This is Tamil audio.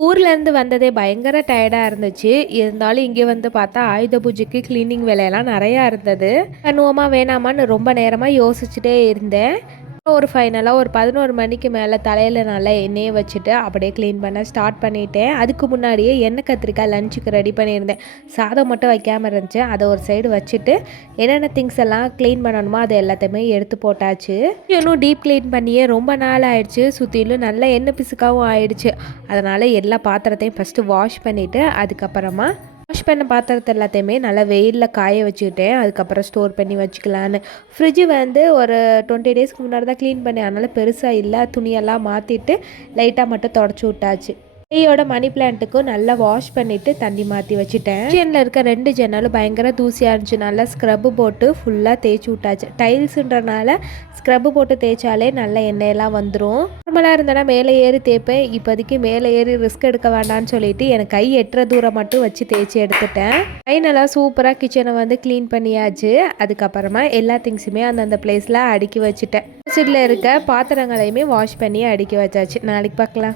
ஊர்லேருந்து வந்ததே பயங்கர டயர்டாக இருந்துச்சு. இருந்தாலும் இங்கே வந்து பார்த்தா ஆயுத பூஜைக்கு கிளீனிங் வேலையெல்லாம் நெறையா இருந்தது. பண்ணுவோமா வேணாமான்னு ரொம்ப நேரமாக யோசிச்சுட்டே இருந்தேன். ஒரு ஃபைனலாக ஒரு 11 மணிக்கு மேலே தலையில் நல்லா எண்ணெயை வச்சுட்டு அப்படியே க்ளீன் பண்ண ஸ்டார்ட் பண்ணிட்டேன். அதுக்கு முன்னாடியே எண்ணெய் கத்திரிக்காய் லஞ்சுக்கு ரெடி பண்ணியிருந்தேன். சாதம் மட்டும் வைக்காமல் இருந்துச்சு. அதை ஒரு சைடு வச்சுட்டு என்னென்ன திங்ஸ் எல்லாம் க்ளீன் பண்ணணுமோ அதை எல்லாத்தையுமே எடுத்து போட்டாச்சு. இன்னும் டீப் க்ளீன் பண்ணியே ரொம்ப நாள் ஆயிடுச்சு. சுற்றிலும் நல்லா எண்ணெய் பிசுக்காவும் ஆயிடுச்சு. அதனால் எல்லா பாத்திரத்தையும் ஃபஸ்ட்டு வாஷ் பண்ணிவிட்டு அதுக்கப்புறமா வாஷ் பண்ண பாத்திரத்தை எல்லாத்தையுமே நல்லா வெயிலில் காய வச்சுக்கிட்டேன். அதுக்கப்புறம் ஸ்டோர் பண்ணி வச்சுக்கலான்னு. ஃப்ரிட்ஜு வந்து ஒரு 20 டேஸ்க்கு முன்னாடி தான் க்ளீன் பண்ணேன். அதனால் பெருசாக இல்லை. துணியெல்லாம் மாற்றிட்டு லைட்டாக மட்டும் தொடச்சி விட்டாச்சு. கையோட மணி பிளான்ட்டுக்கும் நல்லா வாஷ் பண்ணிவிட்டு தண்ணி மாற்றி வச்சுட்டேன். கிச்சனில் இருக்க 2 ஜன்னலும் பயங்கர தூசியாக இருந்துச்சு. நல்லா ஸ்க்ரப்பு போட்டு ஃபுல்லாக தேய்ச்சி விட்டாச்சு. டைல்ஸுன்றனால ஸ்க்ரப்பு போட்டு தேய்ச்சாலே நல்ல எண்ணெயெல்லாம் வந்துடும். நார்மலாக இருந்தேன்னா மேலே ஏறி தேய்ப்பேன். இப்போதைக்கு மேலே ஏறி ரிஸ்க் எடுக்க வேண்டாம்னு சொல்லிட்டு எனக்கு கை எட்டுற தூரம் மட்டும் வச்சு தேய்ச்சி எடுத்துட்டேன். ஃபைனலாக சூப்பராக கிச்சனை வந்து க்ளீன் பண்ணியாச்சு. அதுக்கப்புறமா எல்லா திங்ஸுமே அந்தந்த பிளேஸில் அடுக்கி வச்சுட்டேன். கிச்சனில் இருக்க பாத்திரங்களையுமே வாஷ் பண்ணி அடுக்கி வச்சாச்சு. நாளைக்கு பார்க்கலாம்.